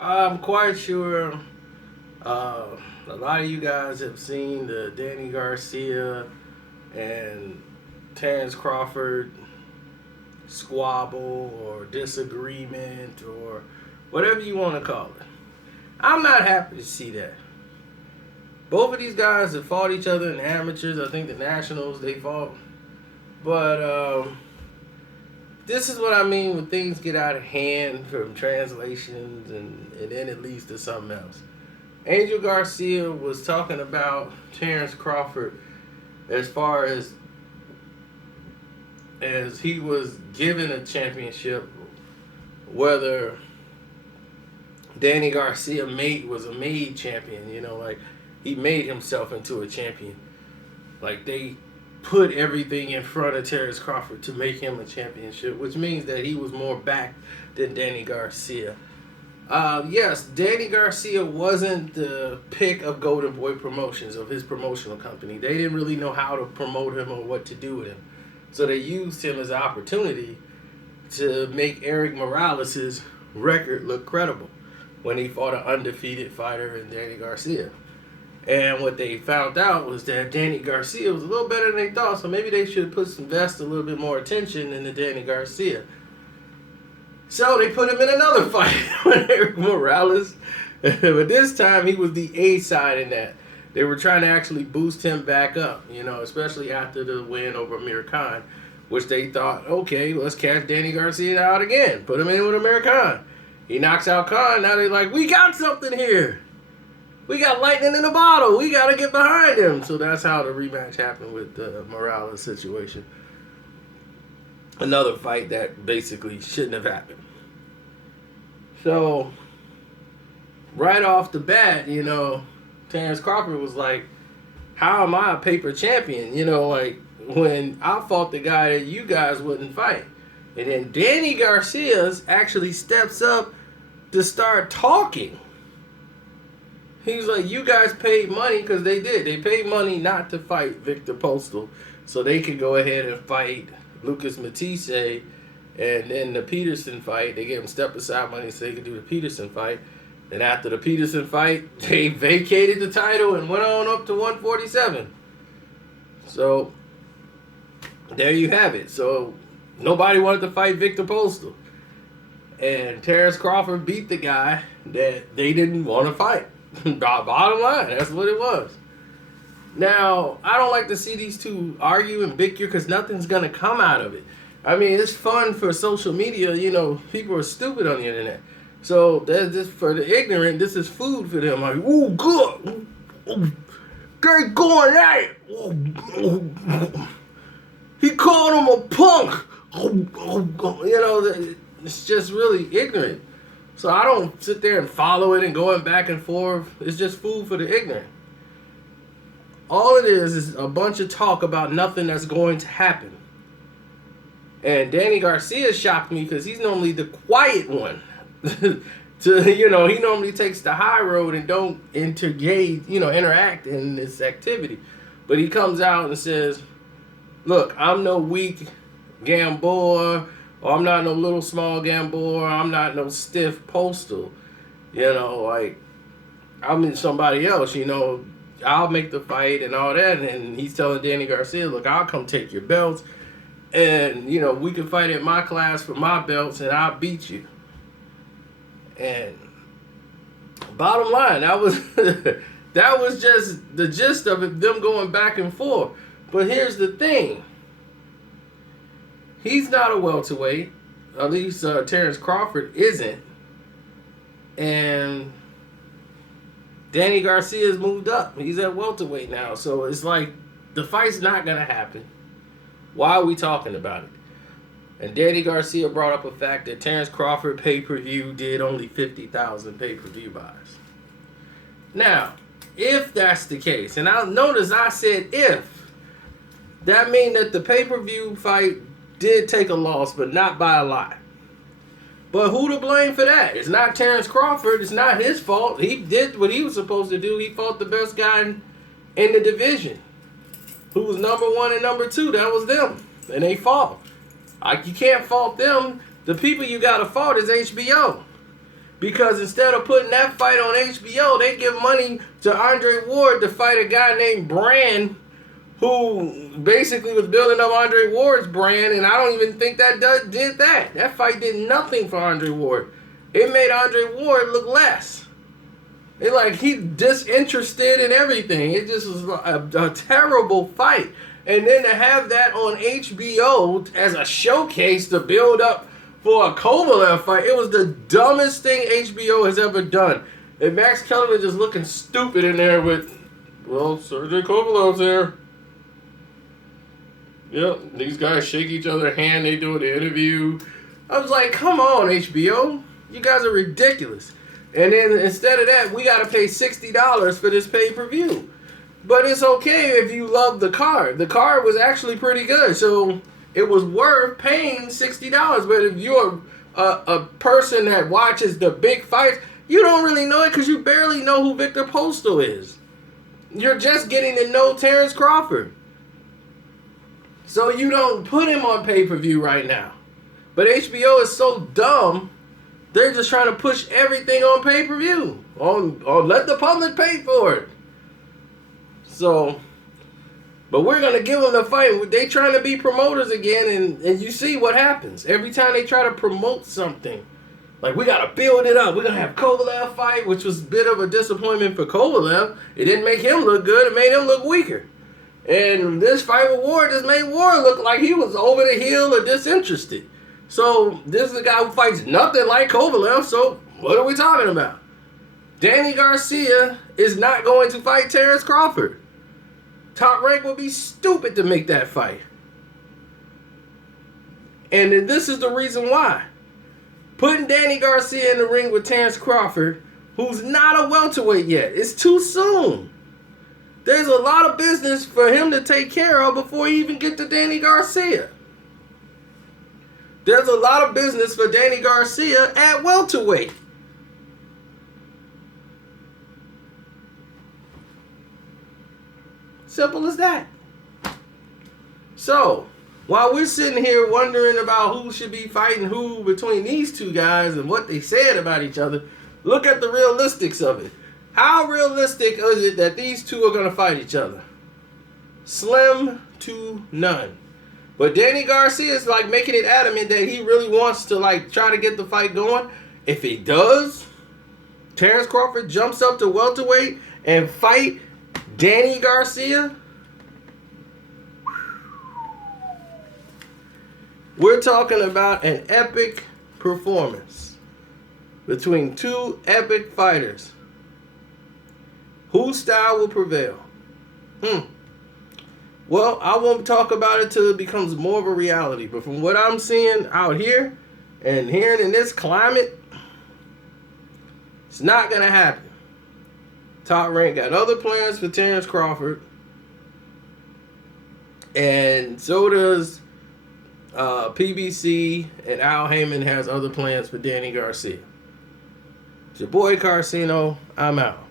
I'm quite sure a lot of you guys have seen the Danny Garcia and Terence Crawford squabble or disagreement or whatever you want to call it. I'm not happy to see that. Both of these guys have fought each other in amateurs. I think the Nationals they fought. But this is what I mean when things get out of hand from translations and then it leads to something else. Angel Garcia was talking about Terence Crawford as far as he was given a championship, whether Danny Garcia was a made champion, like he made himself into a champion. Like they put everything in front of Terence Crawford to make him a championship, which means that he was more backed than Danny Garcia. Yes, Danny Garcia wasn't the pick of Golden Boy Promotions, of his promotional company. They didn't really know how to promote him or what to do with him. So they used him as an opportunity to make Eric Morales' record look credible when he fought an undefeated fighter in Danny Garcia. And what they found out was that Danny Garcia was a little better than they thought, so maybe they should invest a little bit more attention into Danny Garcia. So they put him in another fight with Eric Morales. But this time he was the A side in that. They were trying to actually boost him back up, especially after the win over Amir Khan, which they thought, okay, let's catch Danny Garcia out again. Put him in with Amir Khan. He knocks out Khan. Now they're like, we got something here. We got lightning in a bottle. We got to get behind him. So that's how the rematch happened with the Morales situation. Another fight that basically shouldn't have happened. So, right off the bat, Terence Crawford was like, how am I a paper champion? Like when I fought the guy that you guys wouldn't fight. And then Danny Garcia actually steps up to start talking. He was like, you guys paid money, because they did. They paid money not to fight Victor Postal so they could go ahead and fight Lucas Matisse. And then the Peterson fight, they gave him step-aside money so they could do the Peterson fight. And after the Peterson fight, they vacated the title and went on up to 147. So, there you have it. So, nobody wanted to fight Victor Postal. And Terence Crawford beat the guy that they didn't want to fight. Bottom line, that's what it was. Now, I don't like to see these two argue and bicker because nothing's going to come out of it. I mean, it's fun for social media. People are stupid on the internet. So, that's just for the ignorant, this is food for them. Like, ooh, good. Ooh, they're going at it. Ooh. He called him a punk. It's just really ignorant. So I don't sit there and follow it and going back and forth. It's just food for the ignorant. All it is a bunch of talk about nothing that's going to happen. And Danny Garcia shocked me because he's normally the quiet one. He normally takes the high road and don't interact in this activity. But he comes out and says, look, I'm no weak Gamboa, or I'm not no little small Gamboa, I'm not no stiff Postal. I'm in somebody else, I'll make the fight and all that. And he's telling Danny Garcia, look, I'll come take your belts. And, we can fight at my class for my belts and I'll beat you. And bottom line, that was that was just the gist of it, them going back and forth. But here's the thing. He's not a welterweight. At least Terence Crawford isn't. And Danny Garcia's moved up. He's at welterweight now. So it's like the fight's not going to happen. Why are we talking about it? And Danny Garcia brought up a fact that Terence Crawford pay-per-view did only 50,000 pay-per-view buys. Now, if that's the case, and I'll notice I said if, that means that the pay-per-view fight did take a loss, but not by a lot. But who to blame for that? It's not Terence Crawford. It's not his fault. He did what he was supposed to do. He fought the best guy in the division, who was number one and number two. That was them. And they fought. You can't fault them. The people you got to fault is HBO. Because instead of putting that fight on HBO, they give money to Andre Ward to fight a guy named Brand, who basically was building up Andre Ward's brand, and I don't even think that did that. That fight did nothing for Andre Ward. It made Andre Ward look less. It like he disinterested in everything. It just was a terrible fight. And then to have that on HBO as a showcase to build up for a Kovalev fight, it was the dumbest thing HBO has ever done. And Max Kellerman just looking stupid in there with, well, Sergey Kovalev's here. Yep, these guys shake each other's hand, they do the interview. I was like, come on, HBO. You guys are ridiculous. And then instead of that, we got to pay $60 for this pay-per-view. But it's okay if you love the card. The card was actually pretty good, so it was worth paying $60. But if you're a person that watches the big fights, you don't really know it because you barely know who Victor Postal is. You're just getting to know Terence Crawford. So you don't put him on pay-per-view right now. But HBO is so dumb, they're just trying to push everything on pay-per-view. Or let the public pay for it. So, but we're going to give them the fight. They trying to be promoters again, and you see what happens. Every time they try to promote something, like we got to build it up. We're going to have Kovalev fight, which was a bit of a disappointment for Kovalev. It didn't make him look good. It made him look weaker. And this fight with Ward just made Ward look like he was over the hill or disinterested. So this is a guy who fights nothing like Kovalev, so what are we talking about? Danny Garcia is not going to fight Terence Crawford. Top Rank would be stupid to make that fight. And this is the reason why. Putting Danny Garcia in the ring with Terence Crawford, who's not a welterweight yet, it's too soon. There's a lot of business for him to take care of before he even get to Danny Garcia. There's a lot of business for Danny Garcia at welterweight. Simple as that. So, while we're sitting here wondering about who should be fighting who between these two guys and what they said about each other, look at the realistics of it. How realistic is it that these two are going to fight each other? Slim to none. But Danny Garcia is like making it adamant that he really wants to like try to get the fight going. If he does, Terence Crawford jumps up to welterweight and fight Danny Garcia. We're talking about an epic performance between two epic fighters. Whose style will prevail? Well, I won't talk about it till it becomes more of a reality. But from what I'm seeing out here and hearing in this climate, it's not going to happen. Top Rank got other plans for Terence Crawford. And so does PBC, and Al Heyman has other plans for Danny Garcia. It's your boy Carcino. I'm out.